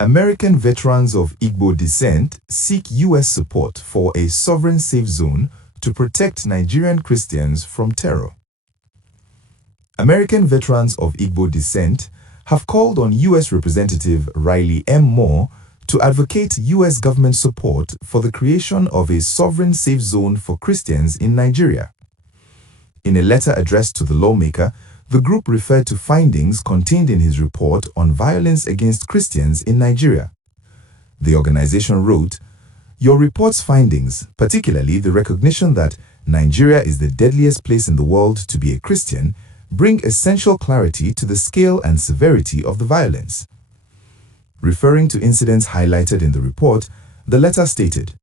American veterans of Igbo descent seek U.S. support for a sovereign safe zone to protect Nigerian Christians from terror. American veterans of Igbo descent have called on U.S. Representative Riley M. Moore to advocate U.S. government support for the creation of a sovereign safe zone for Christians in Nigeria. In a letter addressed to the lawmaker, the group referred to findings contained in his report on violence against Christians in Nigeria. The organization wrote, "Your report's findings, particularly the recognition that Nigeria is the deadliest place in the world to be a Christian, bring essential clarity to the scale and severity of the violence." Referring to incidents highlighted in the report, the letter stated,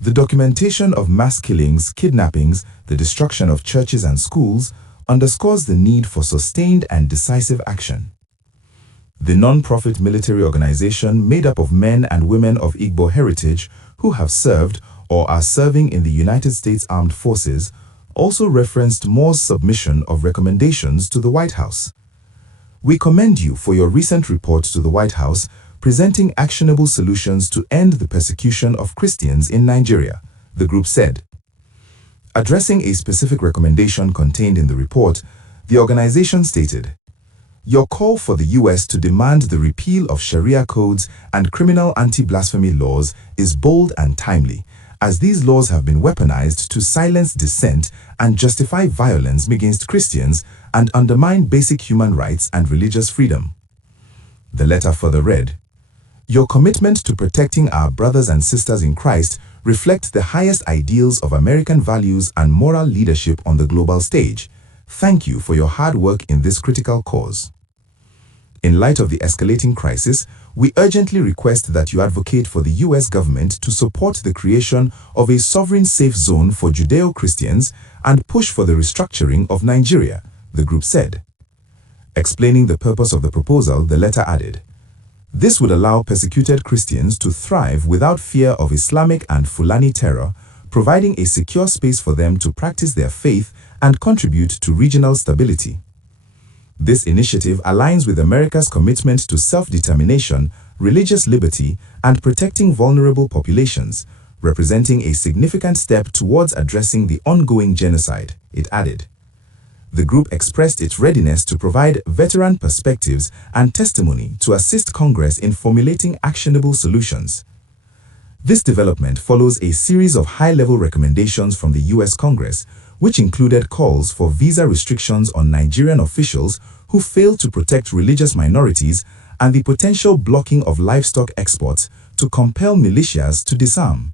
"The documentation of mass killings, kidnappings, the destruction of churches and schools underscores the need for sustained and decisive action. The non-profit military organization made up of men and women of Igbo heritage who have served or are serving in the United States Armed Forces also referenced Moore's submission of recommendations to the White House. We commend you for your recent report to the White House presenting actionable solutions to end the persecution of Christians in Nigeria," the group said. Addressing a specific recommendation contained in the report, the organization stated, "Your call for the U.S. to demand the repeal of Sharia codes and criminal anti-blasphemy laws is bold and timely, as these laws have been weaponized to silence dissent and justify violence against Christians and undermine basic human rights and religious freedom." The letter further read, "Your commitment to protecting our brothers and sisters in Christ reflect the highest ideals of American values and moral leadership on the global stage. Thank you for your hard work in this critical cause. In light of the escalating crisis, we urgently request that you advocate for the U.S. government to support the creation of a sovereign safe zone for Judeo-Christians and push for the restructuring of Nigeria," the group said. Explaining the purpose of the proposal, the letter added, "This would allow persecuted Christians to thrive without fear of Islamic and Fulani terror, providing a secure space for them to practice their faith and contribute to regional stability. This initiative aligns with America's commitment to self-determination, religious liberty, and protecting vulnerable populations, representing a significant step towards addressing the ongoing genocide," it added. The group expressed its readiness to provide veteran perspectives and testimony to assist Congress in formulating actionable solutions. This development follows a series of high-level recommendations from the U.S. Congress, which included calls for visa restrictions on Nigerian officials who fail to protect religious minorities and the potential blocking of livestock exports to compel militias to disarm.